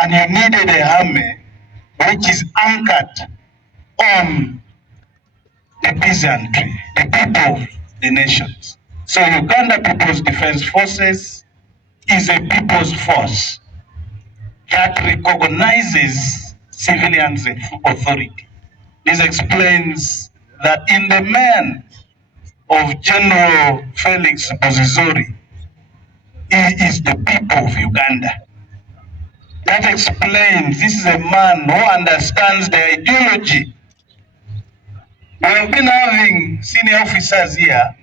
and you needed a army which is anchored on the peasantry, the people of the nations. So Uganda People's Defense Forces is a people's force that recognizes civilians' authority. This explains that in the man of General Felix Busizoori, he is the people of Uganda. That explains this is a man who understands the ideology. We have been having senior officers here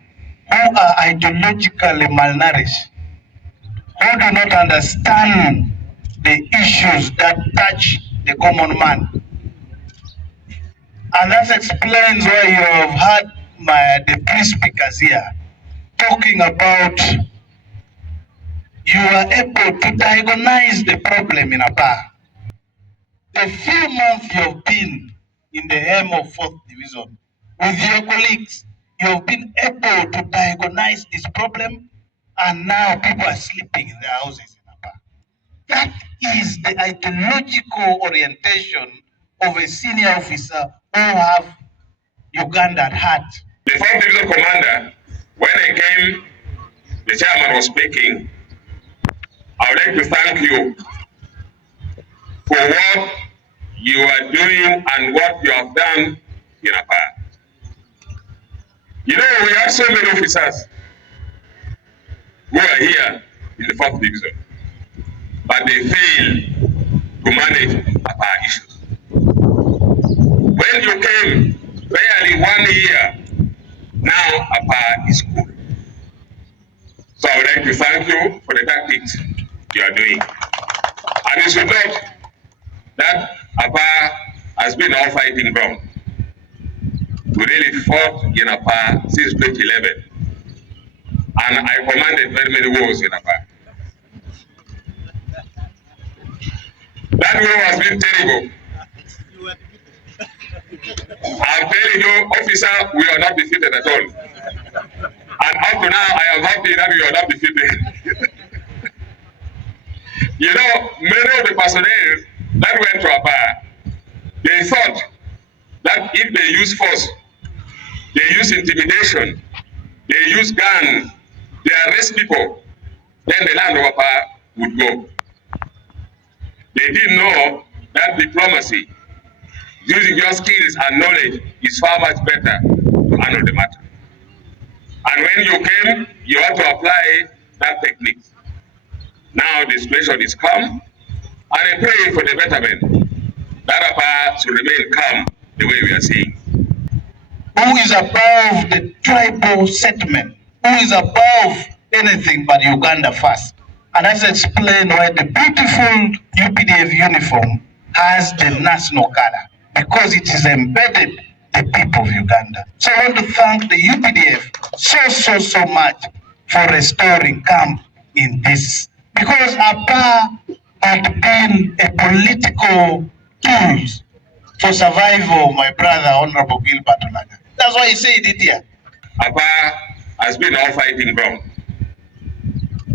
who are ideologically malnourished, who do not understand the issues that touch the common man. And that explains why you have had the pre-speakers here talking about you are able to diagnose the problem in Apaa. The few months you have been in the helm of 4th Division with your colleagues, you have been able to diagnose this problem, and now people are sleeping in their houses in Apaa. That is the ideological orientation of a senior officer who have Uganda at heart. The 4th Division Commander, when I came, the chairman was speaking. I would like to thank you for what you are doing and what you have done in Apaa. You know, we have so many officers who are here in the 4th Division, but they fail to manage Apaa issues. When you came barely 1 year, now Apaa is cool. So I would like to thank you for the tactics you are doing. And you should note that Apaa has been our fighting ground. We really fought in Apaa since 2011. And I commanded very many wars in Apaa. That war has been terrible. I'm telling you, officer, we are not defeated at all. And up to now, I am happy that we are not defeated. You know, many of the personnel that went to Apaa, they thought that if they use force, they use intimidation, they use guns, they arrest people, then the land of Apaa would go. They didn't know that diplomacy, using your skills and knowledge, is far much better to handle the matter. And when you came, you had to apply that technique. Now the situation is calm, and I pray for the betterment that Apaa should remain calm the way we are seeing. Who is above the tribal settlement? Who is above anything but Uganda first? And that's explained why the beautiful UPDF uniform has the national color, because it is embedded the people of Uganda. So I want to thank the UPDF so much for restoring calm in this. Because Apaa had been a political tool for survival of my brother, Honorable Gilbert. That's why he said it here. Apaa has been our fighting ground.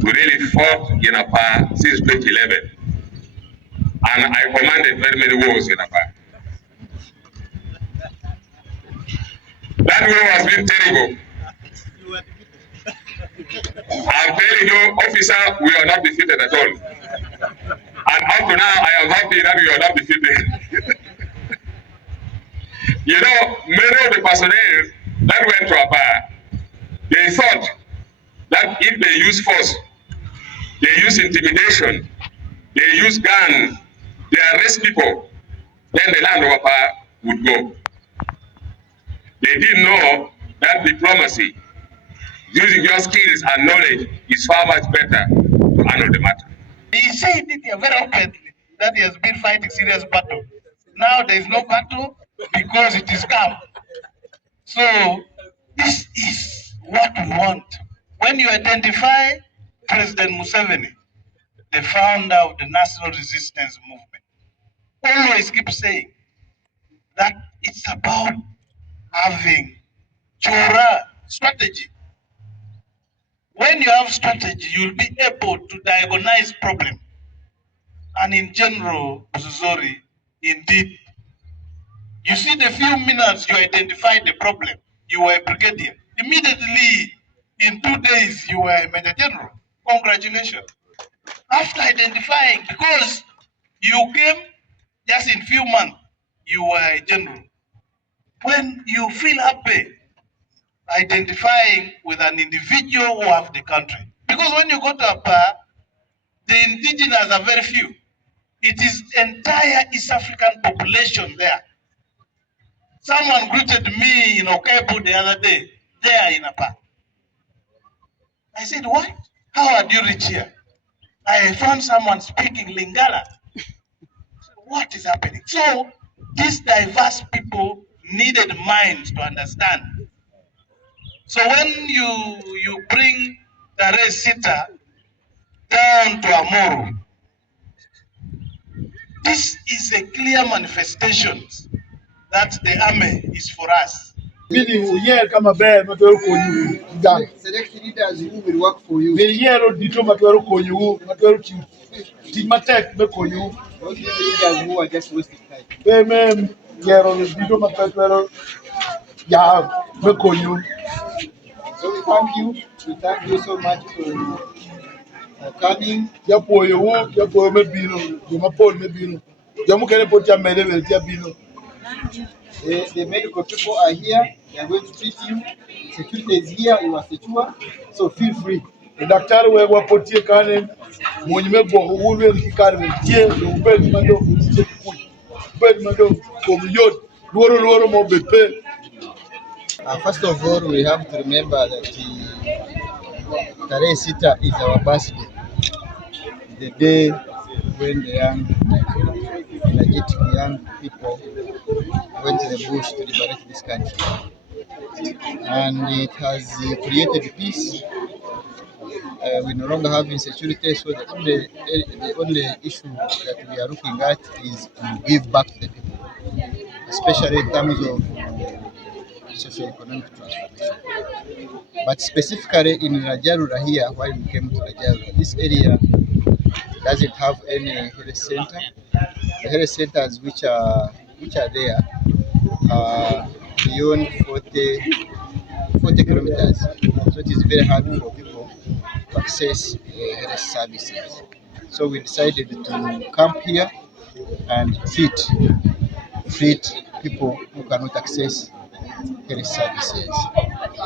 We really fought in Apaa since 2011. And I commanded very many wars in Apaa. That war has been terrible. I'm telling you, officer, we are not defeated at all. And up to now, I am happy that we are not defeated. You know, many of the personnel that went to Apaa, they thought that if they use force, they use intimidation, they use guns, they arrest people, then the land of Apaa would go. They didn't know that diplomacy, using your skills and knowledge, is far much better to handle the matter. He said it here very openly that he has been fighting serious battle. Now there is no battle because it is calm. So this is what we want. When you identify President Museveni, the founder of the National Resistance Movement, always keep saying that it's about having Chora strategy. When you have strategy, you'll be able to diagnose problem. and in general, Busizoori, indeed, you see the few minutes you identified the problem, you were a brigadier. Immediately, in 2 days, you were a major general. Congratulations. After identifying, because you came just in few months, you were a general. When you feel happy identifying with an individual who have the country. Because when you go to Apaa, the indigenous are very few. It is entire East African population there. Someone greeted me in Okebo the other day, there in Apaa. I said, what? How did you reach here? I found someone speaking Lingala. What is happening? So these diverse people needed minds to understand. So when you bring the race sitter down to Amuru, this is a clear manifestation that the army is for us. Select leaders who will work for you. Those leaders Who are just wasting time. So we thank you. We thank you so much for coming. The medical people are here. They are going to treat you. Security is here. You are secure. So feel free. daktari we wapotie kane mwenye gwo uwulwe kikane tie no bed mado tie ku bed mado ko yod luoro mo bepe. First of all, we have to remember that Tarehe Sita is our birthday. The day when the young, energetic young people went to the bush to liberate this country. And it has created peace. We no longer have insecurity, so the only issue that we are looking at is to give back to the people, especially in terms of socio-economic transformation. But specifically in Rajarura here, while we came to Rajarura, this area doesn't have any health center. The health centers which are there are beyond 40 kilometers, so it is very hard for people to access health services. So we decided to camp here and treat people who cannot access health services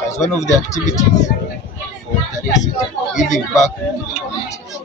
as one of the activities for Tarehe Sita, giving back to the communities.